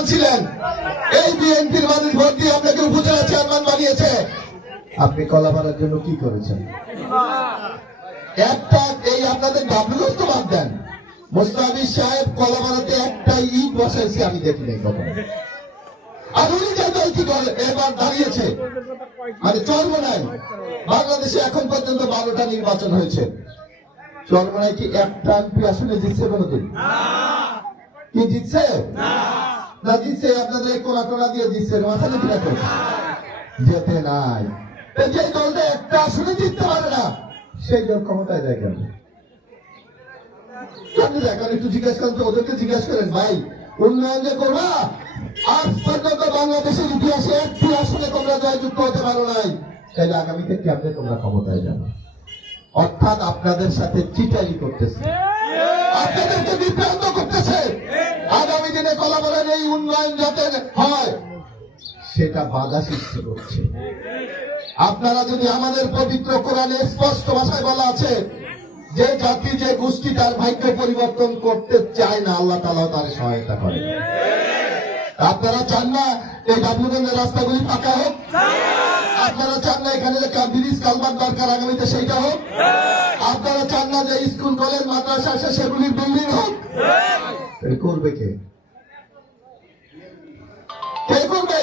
Chairman ছিলেন, এই বিএনপির মানুষ ভোট দিয়ে আপনাকে উপজেলা চেয়ারম্যান বানিয়েছে। আপনি কলাপাড়ার জন্য কি করেছেন? একটা এই আপনাদের ডাব্লিউএস তো বাদ দেন, মোস্তাফিজ সাহেব কলাপাড়াতে একটা ইট বসাইছে আমি দেখি নাই কখনো। আর উনি যে দল কি করে এবার দাঁড়িয়েছে, মানে চরমোনাই বাংলাদেশে এখন পর্যন্ত 12টা নির্বাচন হয়েছে, চরমোনাই কি একটা এমপি আসলে জিতছে কোনোদিন? কি জিতছে? না জিতছে আপনাদের কোলা টোলা দিয়ে জিতছে, মাথা নাকি রাখো যেতে নাই। যে দলটা একটা আসলে জিততে পারে না সেই দল ক্ষমতায় যায় কেন? দেখেন একটু জিজ্ঞাসা করেন তো, ওদেরকে জিজ্ঞাসা করেন ভাই উন্নয়ন যে করবা, আজ পর্যন্ত বাংলাদেশের ইতিহাসে একটি আসলে তোমরা জয়যুক্ত হতে পারো নাই, তাহলে আগামীতে কেমনে তোমরা ক্ষমতায় যাবে? অর্থাৎ আপনাদের সাথে চিটারি করতেছে, আপনাদেরকে বিভ্রান্ত করতেছে। আগামী দিনে কলাপাড়ার এই উন্নয়ন যাতে হয় সেটা বাধা সৃষ্টি করছে। আপনারা যদি আমাদের পবিত্র কোরআনে স্পষ্ট ভাষায় বলা আছে যে জাতি যে গোষ্ঠী তার ভাগ্য পরিবর্তন করতে চায় না, আল্লাহ তাআলা তার সহায়তা করে। আপনারা চান না এই ডাব্লিউগঞ্জের রাস্তাগুলি পাকা হোক? আপনারা চান না এখানে যে ব্রিজ কালভার্ট দরকার আগামীতে সেইটা হোক? আপনারা চান না যে স্কুল কলেজ মাদ্রাসা আছে সেগুলির বিল্ডিং হোক? করবে কে? কে করবে?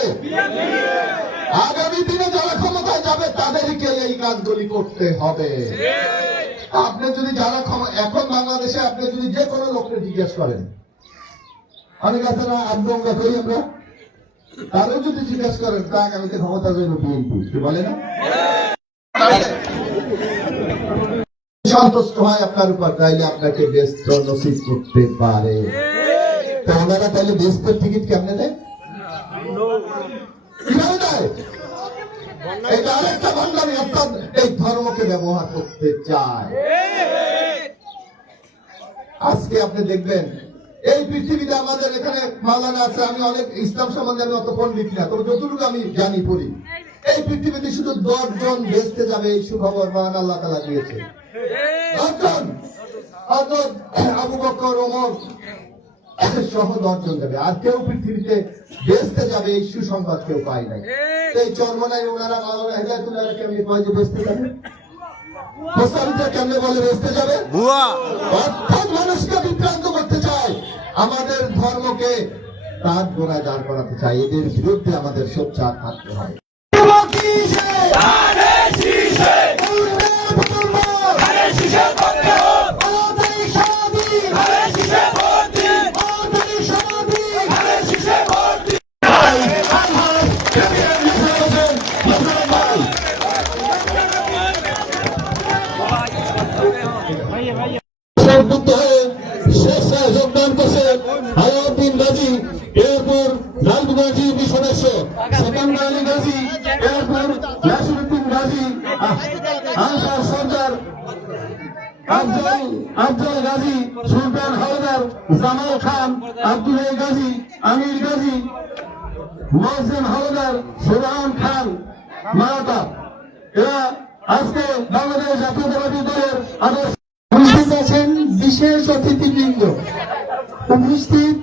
আগামী দিনে যারা ক্ষমতায় যাবে তাদেরকে এই কাজগুলি করতে হবে। আপনি যদি যারা এখন বাংলাদেশে আপনি যদি যে কোনো লোককে জিজ্ঞেস করেন, অনেক আছে না আন্দোলন করি আমরা, তারও যদি জিজ্ঞেস করেন তা আগামীতে ক্ষমতা যাবে বিএনপি, কি বলে না? সন্তুষ্ট হয় আপনার উপর, তাইলে আপনাকে ব্যস্ত নসিব করতে পারে। তো ওনারা তাইলে ব্যস্তের টিকিট কেমনে দেয়? কিভাবে দেয়? এটা আরেকটা বাঙালি অর্থাৎ এই ধর্মকে ব্যবহার করতে চায়। আজকে আপনি দেখবেন এই পৃথিবীতে আমাদের এখানে মাওলানা আছে, আমি অনেক ইসলাম সম্বন্ধে আমি অত পণ্ডিত না, তবে যতটুকু আমি জানি পড়ি, এই পৃথিবীতে শুধু 10 জন বেঁচতে যাবে এই সুখবর মহান আল্লাহ তাআলা দিয়েছে। 10 জন, আবু বকর ওমর সহ 10 জন যাবে, আর কেউ পৃথিবীতে বেঁচতে যাবে এই সুসংবাদ কেউ পায় নাই। এই চরমোনাই ওনারা মাওলানা হিদায়াতুল্লাহ কেমনে কয় যে বেঁচতে যাবে? মুসলমানরা কেমনে বলে বেঁচতে যাবে? অর্থাৎ মানুষকে বিভ্রান্ত করতে চায়, আমাদের ধর্মকে তার গোড়ায় দাঁড় করাতে চায়। এদের বিরুদ্ধে আমাদের সোচ্চার থাকতে হয়। যোগদান করছে আলাউদ্দিন গাজী, এরপর লালু গাজী সদস্য, সেকেন্ড আলী গাজী, এরপর নাসিরুদ্দিন গাজী, আনসার সর্দার, আফজল গাজী, সুলতান হাওলাদার, জামাল খান, আব্দুল গাজী, আমির গাজী, মহসিন হাওলাদার, সুরহান খান মারাটা, এরা আজকে বাংলাদেশ জাতীয়তাবাদী দলের আদর্শ আছেন। বিশেষ অতিথিবৃন্দ উপস্থিত,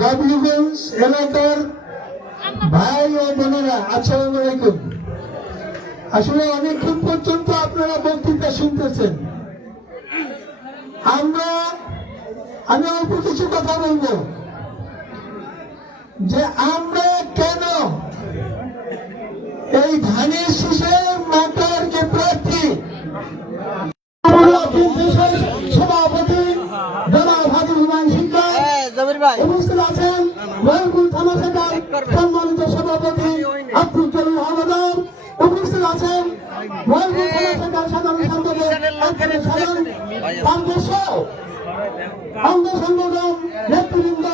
ডাব্লিউগঞ্জ এলাকার ভাই ও বোনেরা, আসসালামু আলাইকুম। আসলে অনেকক্ষণ পর্যন্ত আপনারা বক্তৃতা শুনতেছেন, আমি অল্প কিছু কথা বলবো যে আমরা কেন এই ধানের শীষে মাতার যে প্রার্থী সভাপতি জনাব হাবিব হুমায়ুন শিকদার উপস্থিত আছেন, মহিপুর থানা শাখার সম্মানিত সভাপতি আব্দুল জলিল হাওলাদার উপস্থিত আছেন, মহিপুর থানা শাখার সাধারণ সম্পাদক অঙ্গ সংগঠন নেতৃবৃন্দ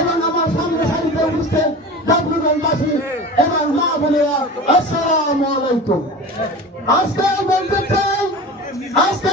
এবং আমার সামনে সারিতে উপস্থিত ডাব্লিউগঞ্জবাসী এবং মা বোনেরা, আসসালামু আলাইকুম। আজকে বলতে চাই, আজকে